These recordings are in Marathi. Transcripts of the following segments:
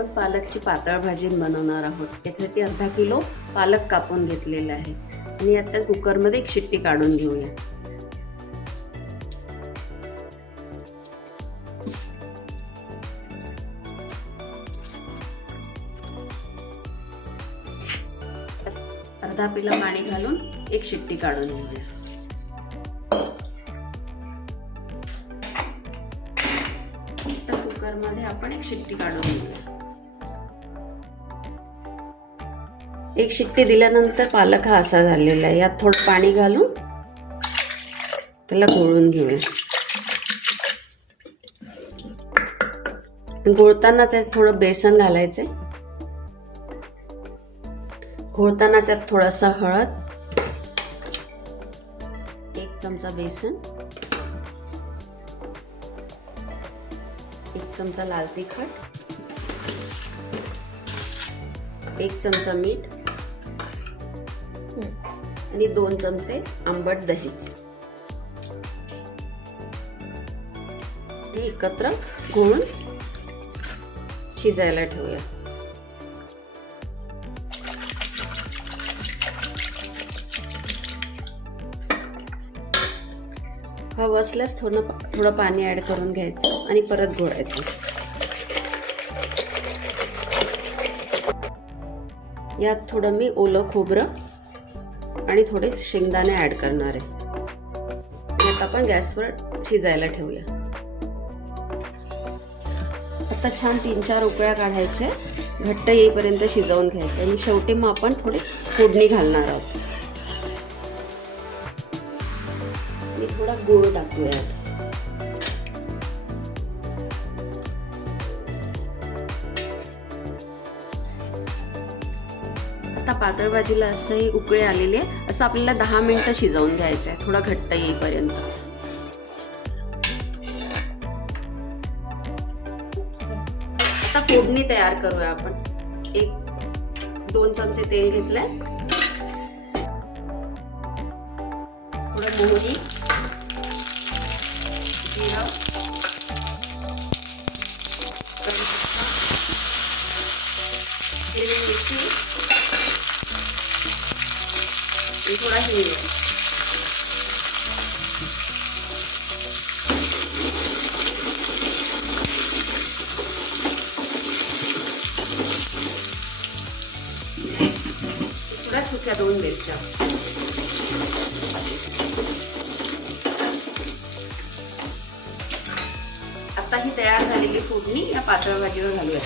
आपण पालकची पातळ भाजी बनवणार आहोत। यासाठी अर्धा किलो पालक कापून घेतलेला आहे आणि आता कुकरमध्ये एक शिट्टी काढून घेऊया। अर्धा पिला पाणी घालून एक शिट्टी काढून घेऊया। आता कुकरमध्ये आपण एक शिट्टी काढून घेऊया। एक शिट्टी दिल्यानंतर पालक हा असा झालेला आहे। यात थोडं पाणी घालून त्याला घोळून घेऊया। घोळताना त्यात थोडं बेसन घालायचंय। घोळताना त्यात थोडासा हळद, 1 चमचा बेसन, 1 चमचा लाल तिखट, 1 चमचा मीठ आणि 2 चमचे आंबट दही हे एकत्र घोळून शिजायला ठेवूया। हवं असल्यास थोडं पाणी ऍड करून घ्यायचं आणि परत घोळायचं। यात थोडं मी ओलं खोबरं आणि थोडे शेंगदाणे ऍड करणार आहे। यात आपण गॅसवर शिजायला ठेवूया। आता छान 3-4 उकळ्या काढायचे, घट्ट येईपर्यंत शिजवून घ्यायचे आणि शेवटी मग आपण थोडी फोडणी घालणार आहोत। आणि थोडा गूळ टाकूया। आता पातळ भाजीला असंही उकळे आलेले आहे, असं आपल्याला 10 मिनिटं शिजवून घ्यायचं आहे, थोडा घट्ट येईपर्यंत। आता फोडणी तयार करूया आपण। 1-2 चमचे तेल घेतलंय, थोडं मोहरी, जिरं, हिरवी मिरची आणि थोडा हिंग। थोड्या सुक्या 2 मिरच्या। आता ही तयार झालेली फोडणी या पातळ भाजीवर घालूया।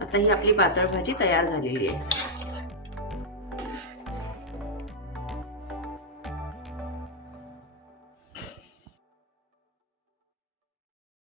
आता ही आपली पातळ भाजी तयार झालेली आहे।